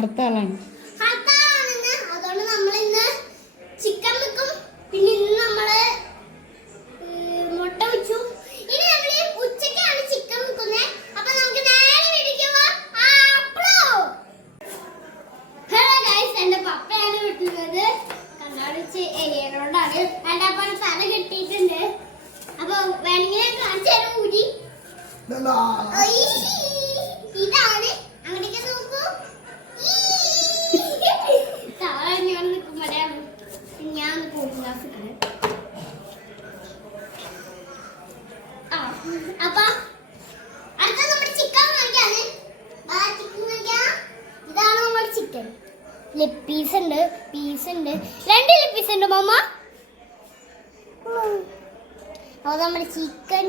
ഹർത്താലാണ് അതുകൊണ്ട് നമ്മൾ ഇന്ന് ചിക്കൻ വെക്കും. പിന്നെ ഇന്ന് നമ്മൾ മുട്ട വെച്ചു. ഇനി നമ്മൾ ഉച്ചയ്ക്കാണ് ചിക്കൻ വെക്കുന്നത് അപ്പൊ നമുക്ക് നേരെ മേടിക്കുക ഹലോ ഗൈസ് എന്റെ പപ്പയാണ് വിട്ടുന്നത്. കണ്ണാടിച്ച് ഏരിയനോടാണ് എന്റെ അപ്പം തല കെട്ടിയിട്ടുണ്ട്. അപ്പൊ വേണമെങ്കിൽ കാണിച്ചു തരാം ഊരി. അപ്പൊ അടുത്ത നമ്മുടെ ചിക്കൻ വാങ്ങിക്കാണ്. ചിക്കൻ വാങ്ങിക്കാം. ഇതാണ് നമ്മുടെ ചിക്കൻ. ലെഗ് പീസ് ഉണ്ട് പീസ് ഉണ്ട്. രണ്ട് പീസ് ഉണ്ട് മാമ. അപ്പോൾ നമ്മുടെ ചിക്കൻ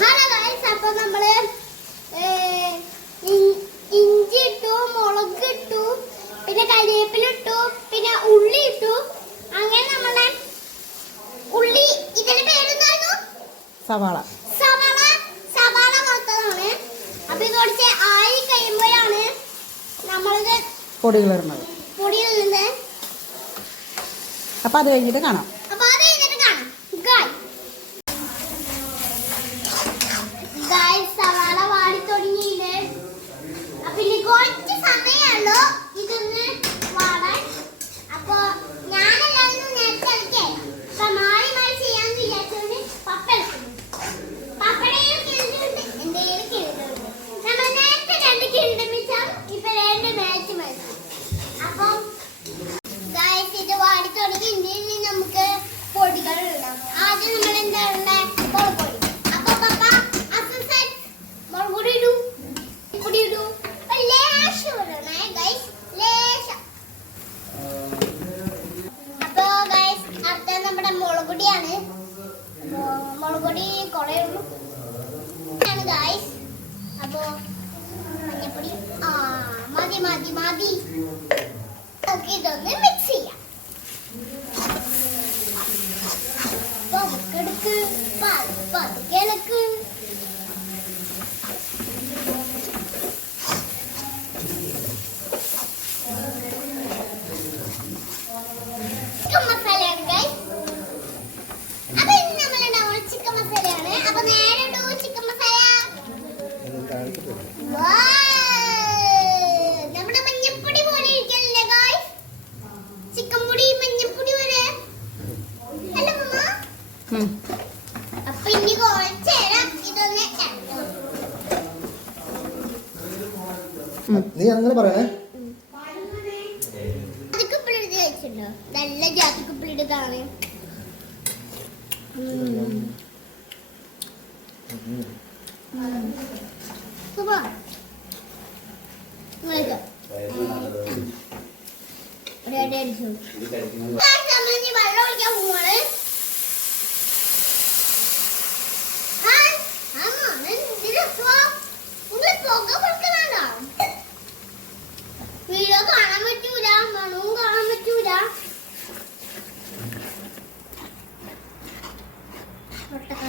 ഹലോ ഗൈസ് അപ്പോൾ നമ്മൾ ഇഞ്ചി ഇട്ടു മുളക് ഇട്ടു പിന്നെ കരിവേപ്പില ഇട്ടു പിന്നെ ഉള്ളി ഇട്ടു. അങ്ങനെ നമ്മളെ ഉള്ളി ഇതിന്റെ പേരെന്തായിരുന്നു? സവാള. സവാള സവാള വറുത്തതാണ്. അപ്പൊ ഇത് കുറച്ച് ആയി കഴിയുമ്പോഴാണ് നമ്മളിത് പൊടികളിടുന്നത് പൊടിയിൽ നിന്ന് അപ്പം അത് കഴിഞ്ഞിട്ട് കാണാം മുളക് പൊടി കുറേ ഉള്ളൂ ഗൈസ് അപ്പൊ മഞ്ഞപ്പൊടി ആ മതി മതി മതി. ഇതൊന്ന് മിക്സ് ചെയ്യാം. പതുക്കെലക്ക് ചിക്കൻ മസാലയാണ് guys. അപ്പൊ ഇന്ന് നമ്മളുണ്ടാവുന്ന ചിക്കൻ മസാലയാണ് അപ്പൊ നേരെ ഇടൂ ചിക്കൻ മസാല Wow! നമ്മുടെ മഞ്ഞപ്പൊടി പോലെ ഇരിക്കണല്ലേ guys? ചിക്കൻ പൊടി മഞ്ഞപ്പൊടി പോലെ അല്ല മമ്മ ഉം. അപ്പൊ ഇനി കുറച്ച് നേരം ഇതൊന്ന് ഇളക്കണം. ഉം. നീ അങ്ങനെ പറയണേ നല്ല നമ്മളിനി വെള്ളം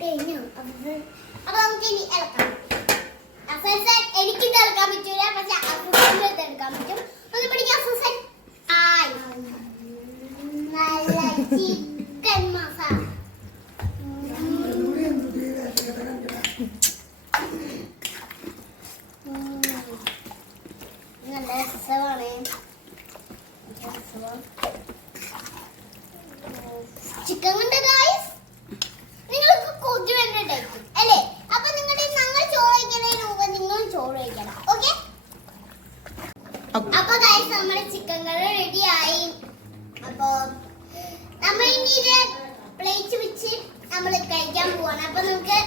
കഴിഞ്ഞു. അപ്പൊ നമുക്ക് ഇനി ഇളക്കാം. അസസൻ എനിക്ക് ഇത് ഇളക്കാൻ പറ്റൂല പക്ഷെ അസസൻ ഇത് ഇളക്കാൻ പറ്റും. ചോറ് അപ്പൊ ഗൈസ് നമ്മുടെ ചിക്കൻ കറി റെഡി ആയി. അപ്പൊ നമ്മൾ ഇനി ഇത് പ്ലേറ്റ് വെച്ച് നമ്മൾ കഴിക്കാൻ പോവാണ്. അപ്പൊ നമുക്ക്